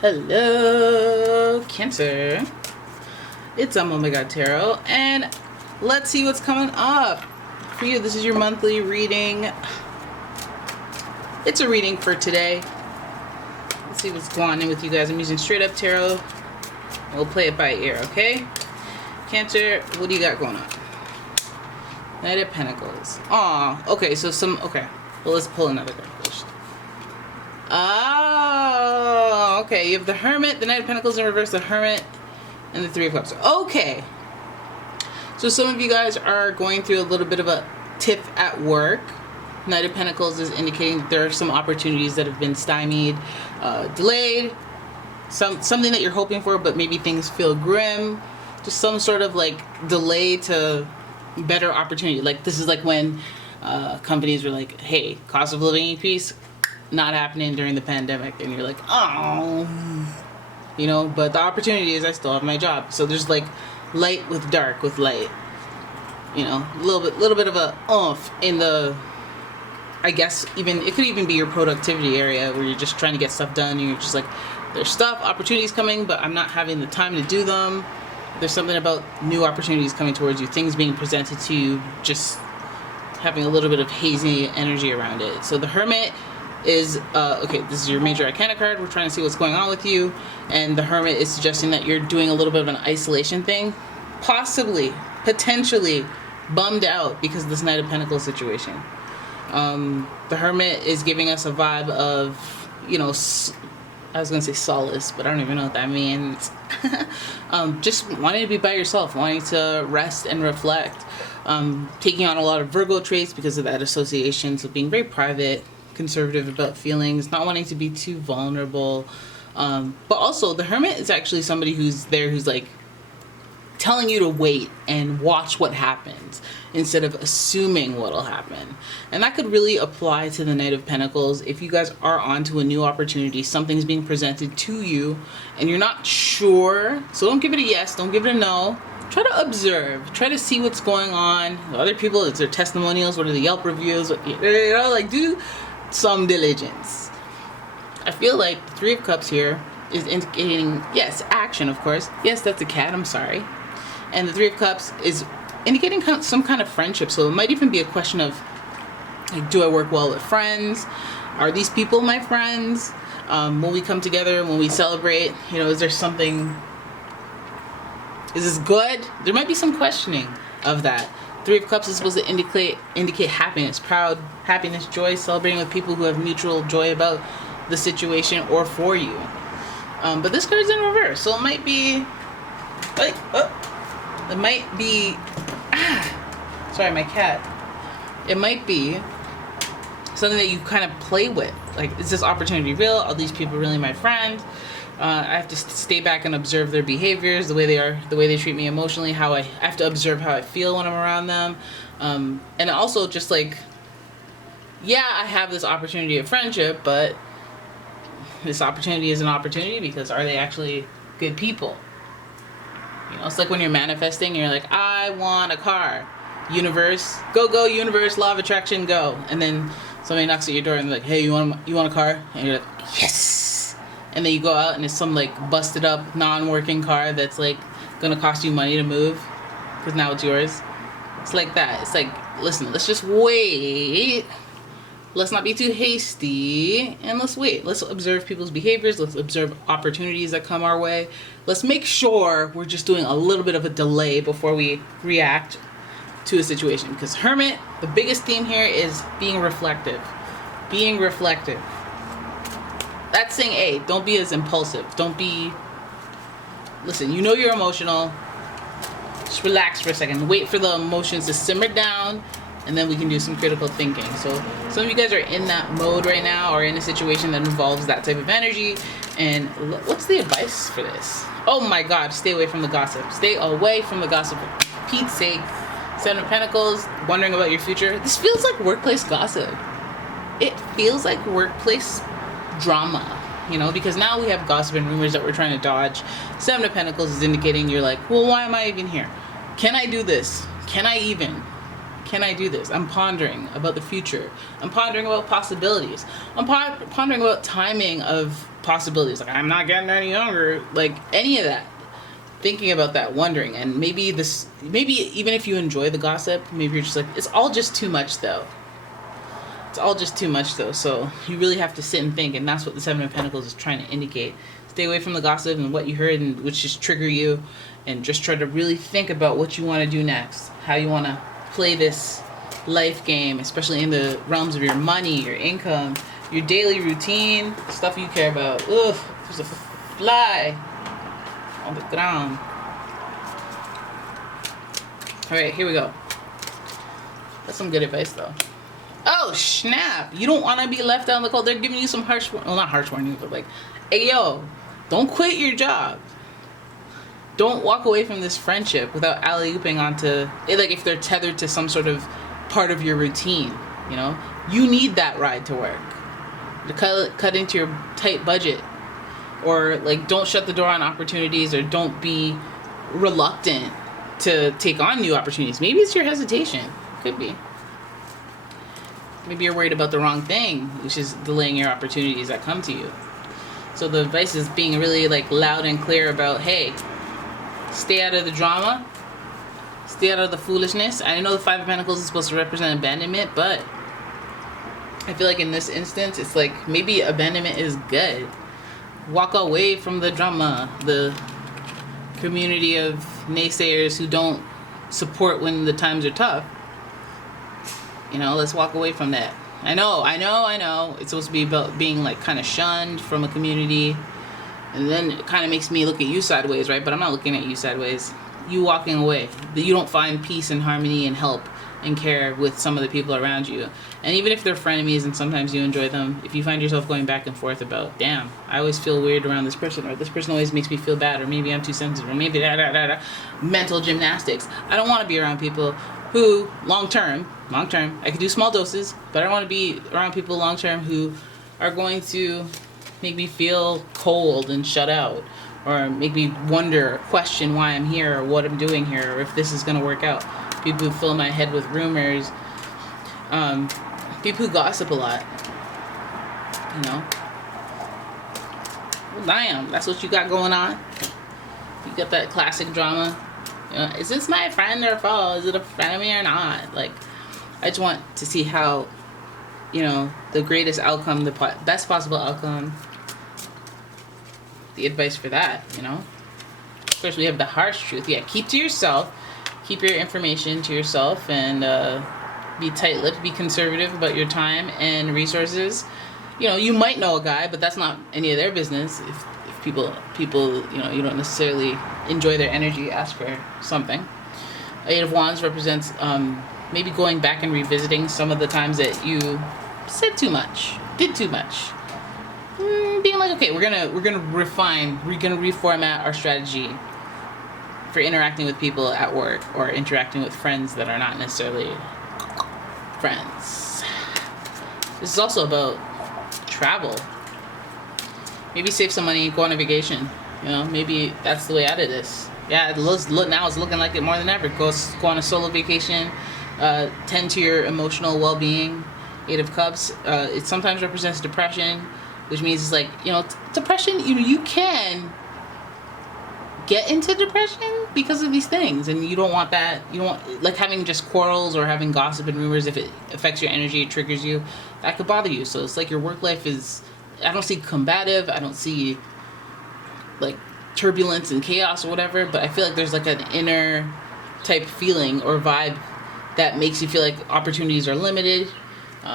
Hello, Cancer. It's umomgtarot, and let's see what's coming up for you. This is your monthly reading. It's a reading for today. Let's see what's going on with you guys. I'm using straight up tarot. We'll play it by ear, okay? Cancer, what do you got going on? Knight of Pentacles. Aw, okay, okay. Well, let's pull another card first. Oh, okay. You have the Hermit, the Knight of Pentacles in reverse, the Hermit, and the Three of Cups. Okay. So some of you guys are going through a little bit of a tiff at work. Knight of Pentacles is indicating that there are some opportunities that have been stymied, delayed. Something that you're hoping for, but maybe things feel grim. Just some sort of like delay to better opportunity. Like this is like when companies were like, hey, cost of living increase, not happening during the pandemic, and you're like, oh, you know, but the opportunity is I still have my job. So there's like light with dark with light, you know, a little bit of a oomph in the, I guess even it could even be your productivity area where you're just trying to get stuff done and you're just like, there's opportunities coming, but I'm not having the time to do them. There's something about new opportunities coming towards you, things being presented to you, just having a little bit of hazy energy around it. So the Hermit is, okay, this is your major arcana card. We're trying to see what's going on with you. And the Hermit is suggesting that you're doing a little bit of an isolation thing. Possibly, potentially bummed out because of this Knight of Pentacles situation. The Hermit is giving us a vibe of, you know, I was going to say solace, but I don't even know what that means. Just wanting to be by yourself, wanting to rest and reflect. Taking on a lot of Virgo traits because of that association. So being very private, conservative about feelings, not wanting to be too vulnerable. But also the Hermit is actually somebody who's there who's like telling you to wait and watch what happens instead of assuming what'll happen. And that could really apply to the Knight of Pentacles. If you guys are onto a new opportunity, something's being presented to you and you're not sure, so don't give it a yes, don't give it a no. Try to observe, try to see what's going on. Other people, it's their testimonials, what are the Yelp reviews, you know, like do some diligence. I feel like the Three of Cups here is indicating, yes, action, of course. Yes, that's a cat, I'm sorry. And the Three of Cups is indicating some kind of friendship. So it might even be a question of, like, do I work well with friends? Are these people my friends? When we come together, when we celebrate, you know, is there something, is this good? There might be some questioning of that. Three of Cups is supposed to indicate happiness, proud, happiness, joy, celebrating with people who have mutual joy about the situation or for you. But this card's in reverse, so it might be like, it might be, sorry, my cat. It might be something that you kind of play with. Like, is this opportunity real? Are these people really my friends? I have to stay back and observe their behaviors, the way they are, the way they treat me emotionally, how I have to observe how I feel when I'm around them. And also just like, yeah, I have this opportunity of friendship, but this opportunity is an opportunity because are they actually good people? You know, it's like when you're manifesting and you're like, I want a car. Universe, go, universe, law of attraction, go. And then somebody knocks at your door and they're like, hey, you want a car? And you're like, yes. And then you go out and it's some like busted up, non-working car that's like gonna cost you money to move because now it's yours. It's like that. It's like, listen, let's just wait. Let's not be too hasty and let's wait. Let's observe people's behaviors. Let's observe opportunities that come our way. Let's make sure we're just doing a little bit of a delay before we react to a situation. Because Hermit, the biggest theme here is being reflective. Being reflective. That's saying, hey, don't be as impulsive. Don't be, listen, you know you're emotional. Just relax for a second. Wait for the emotions to simmer down. And then we can do some critical thinking. So some of you guys are in that mode right now or in a situation that involves that type of energy. And what's the advice for this? Oh my God, stay away from the gossip. Stay away from the gossip. For Pete's sake. Seven of Pentacles, wondering about your future. This feels like workplace gossip. It feels like workplace drama, you know, because now we have gossip and rumors that we're trying to dodge. Seven of Pentacles is indicating you're like, well, why am I even here? Can I do this? Can I even? Can I do this? I'm pondering about the future. I'm pondering about possibilities. I'm pondering about timing of possibilities. Like, I'm not getting any younger. Like, any of that. Thinking about that, wondering. And maybe even if you enjoy the gossip, maybe you're just like, it's all just too much though. It's all just too much though. So you really have to sit and think. And that's what the Seven of Pentacles is trying to indicate. Stay away from the gossip and what you heard and which just trigger you. And just try to really think about what you want to do next. How you want to play this life game, especially in the realms of your money, your income, your daily routine, stuff you care about. Ugh, there's a fly on the ground. Alright, here we go. That's some good advice though. Oh snap! You don't want to be left out in the cold. They're giving you some harsh, well, not harsh warning, but like, hey yo, don't quit your job. Don't walk away from this friendship without alley-ooping onto it. Like, if they're tethered to some sort of part of your routine, you know, you need that ride to work to cut into your tight budget. Or like, don't shut the door on opportunities, or don't be reluctant to take on new opportunities. Maybe it's your hesitation. Could be. Maybe you're worried about the wrong thing, which is delaying your opportunities that come to you. So the advice is being really like loud and clear about, hey, stay out of the drama. Stay out of the foolishness. I know the Five of Pentacles is supposed to represent abandonment, but I feel like in this instance, it's like maybe abandonment is good. Walk away from the drama, the community of naysayers who don't support when the times are tough. You know, let's walk away from that. I know. It's supposed to be about being like kind of shunned from a community. And then it kind of makes me look at you sideways, right? But I'm not looking at you sideways. You walking away. That you don't find peace and harmony and help and care with some of the people around you. And even if they're frenemies and sometimes you enjoy them, if you find yourself going back and forth about, damn, I always feel weird around this person, or this person always makes me feel bad, or maybe I'm too sensitive, or maybe mental gymnastics. I don't want to be around people who, long term, I could do small doses, but I don't want to be around people long term who are going to make me feel cold and shut out, or make me wonder, question why I'm here, or what I'm doing here, or if this is going to work out. People who fill my head with rumors, people who gossip a lot, you know. Well, damn, that's what you got going on. You got that classic drama. You know, is this my friend or foe? Is it a friend of me or not? Like, I just want to see how, you know, the greatest outcome, the best possible outcome, the advice for that, you know. Of course, we have the harsh truth. Yeah, keep to yourself. Keep your information to yourself, and be tight-lipped, be conservative about your time and resources. You know, you might know a guy, but that's not any of their business. If people, you know, you don't necessarily enjoy their energy, ask for something. Eight of Wands represents maybe going back and revisiting some of the times that you said too much, did too much. Being like, okay, we're gonna refine, we're gonna reformat our strategy for interacting with people at work, or interacting with friends that are not necessarily friends. This is also about travel. Maybe save some money, go on a vacation. You know, maybe that's the way out of this. Yeah, now it's looking like it more than ever. Go on a solo vacation. Tend to your emotional well-being. Eight of Cups. It sometimes represents depression, which means it's like, you know, depression. You can get into depression because of these things, and you don't want that. You don't want, like, having just quarrels or having gossip and rumors. If it affects your energy, it triggers you, that could bother you. So it's like your work life is, I don't see combative, I don't see like turbulence and chaos or whatever, but I feel like there's like an inner type feeling or vibe that makes you feel like opportunities are limited.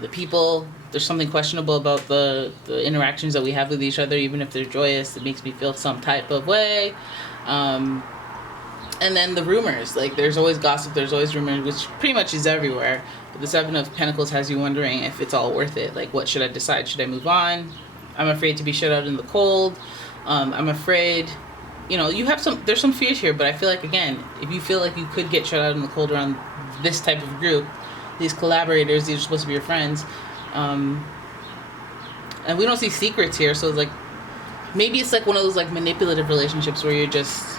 The people, there's something questionable about the interactions that we have with each other, even if they're joyous. It makes me feel some type of way. And then the rumors, like, there's always gossip, there's always rumors, which pretty much is everywhere. But the Seven of Pentacles has you wondering if it's all worth it. Like, what should I decide? Should I move on? I'm afraid to be shut out in the cold. I'm afraid, you know, there's some fears here, but I feel like, again, if you feel like you could get shut out in the cold around this type of group, these collaborators, these are supposed to be your friends, and we don't see secrets here, so like, maybe it's like one of those like manipulative relationships where you're just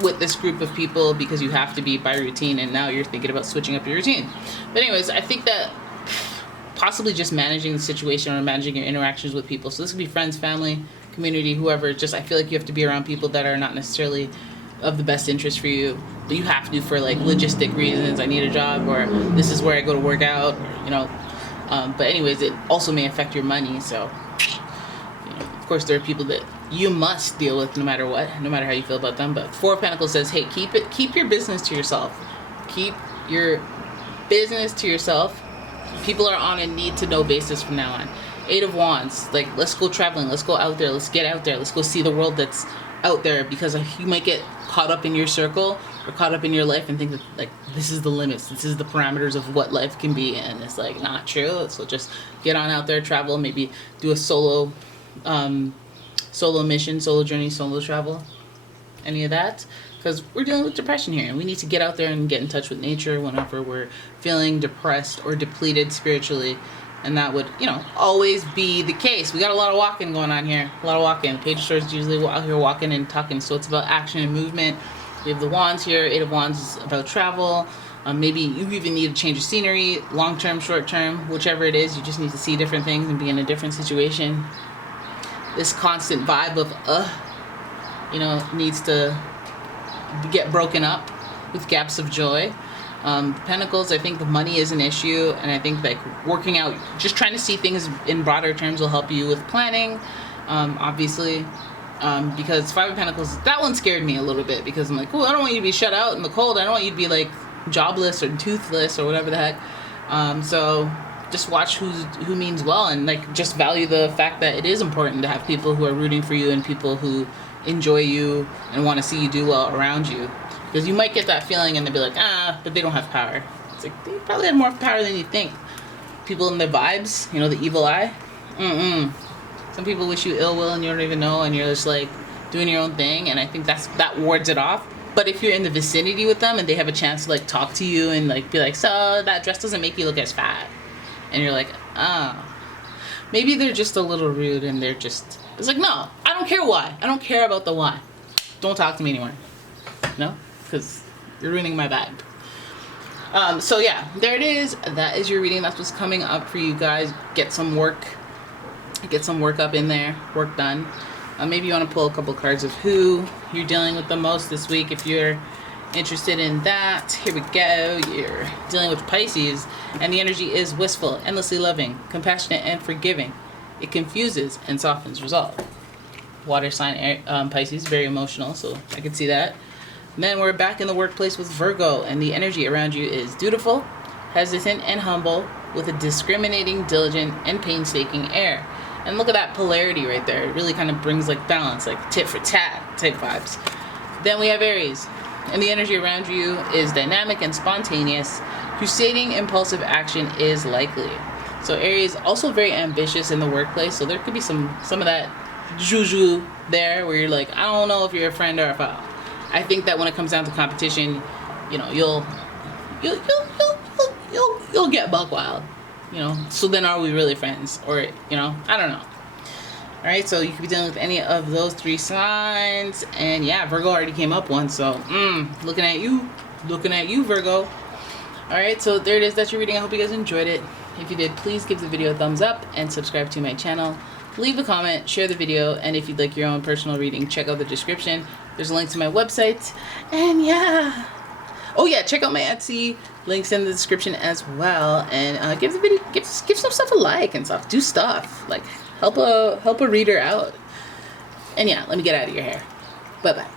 with this group of people because you have to be by routine, and now you're thinking about switching up your routine. But anyways, I think that possibly just managing the situation or managing your interactions with people. So this could be friends, family, community, whoever. Just I feel like you have to be around people that are not necessarily of the best interest for you, but you have to for like logistic reasons. I need a job, or this is where I go to work out, you know. But anyways, it also may affect your money. So, you know, of course, there are people that you must deal with no matter what, no matter how you feel about them. But Four of Pentacles says, hey, keep your business to yourself. Keep your business to yourself. People are on a need-to-know basis from now on. Eight of Wands, like, let's go traveling, let's go out there, let's get out there, let's go see the world that's out there, because you might get caught up in your circle or caught up in your life and think that, like, this is the limits, this is the parameters of what life can be, and it's, like, not true. So just get on out there, travel, maybe do a solo mission, solo journey, solo travel, any of that. Because we're dealing with depression here, and we need to get out there and get in touch with nature whenever we're feeling depressed or depleted spiritually. And that would, you know, always be the case. We got a lot of walking going on here. A lot of walking. Page of Swords usually out here walking and talking. So it's about action and movement. We have the Wands here. Eight of Wands is about travel. Maybe you even need a change of scenery, long-term, short-term, whichever it is. You just need to see different things and be in a different situation. This constant vibe of, you know, needs to get broken up with gaps of joy. Pentacles, I think the money is an issue, and I think like working out, just trying to see things in broader terms will help you with planning, obviously, because Five of Pentacles, that one scared me a little bit, because I'm like, oh, I don't want you to be shut out in the cold, I don't want you to be like jobless or toothless or whatever the heck. So just watch who means well, and like just value the fact that it is important to have people who are rooting for you and people who enjoy you and want to see you do well around you. Because you might get that feeling and they'll be like, but they don't have power. It's like, they probably have more power than you think. People in their vibes, you know, the evil eye. Some people wish you ill will and you don't even know, and you're just like doing your own thing, and I think that wards it off. But if you're in the vicinity with them and they have a chance to like talk to you and like be like, so that dress doesn't make you look as fat, and you're like, maybe they're just a little rude, and they're just, it's like, no, I don't care why. I don't care about the why. Don't talk to me anymore. No? Because you're ruining my vibe. So yeah, there it is. That is your reading. That's what's coming up for you guys. Get some work up in there, work done. Maybe you want to pull a couple cards of who you're dealing with the most this week if you're interested in that. Here we go. You're dealing with Pisces, and the energy is wistful, endlessly loving, compassionate, and forgiving. It confuses and softens resolve. Water sign Pisces, very emotional, so I can see that. And then we're back in the workplace with Virgo, and the energy around you is dutiful, hesitant, and humble, with a discriminating, diligent, and painstaking air. And look at that polarity right there. It really kind of brings like balance, like tit for tat type vibes. Then we have Aries, and the energy around you is dynamic and spontaneous. Crusading, impulsive action is likely. So Aries, also very ambitious in the workplace, so there could be some of that juju there where you're like, I don't know if you're a friend or a foe. I think that when it comes down to competition, you know, you'll get buck wild, you know. So then, are we really friends? Or, you know, I don't know. All right, so you could be dealing with any of those three signs, and yeah, Virgo already came up once, so looking at you, Virgo. All right, so there it is. That's your reading. I hope you guys enjoyed it. If you did, please give the video a thumbs up and subscribe to my channel. Leave a comment, share the video, and if you'd like your own personal reading, check out the description. There's a link to my website, and yeah. Oh yeah, check out my Etsy. Links in the description as well. And give the video, give some stuff a like and stuff. Do stuff like help a reader out. And yeah, let me get out of your hair. Bye bye.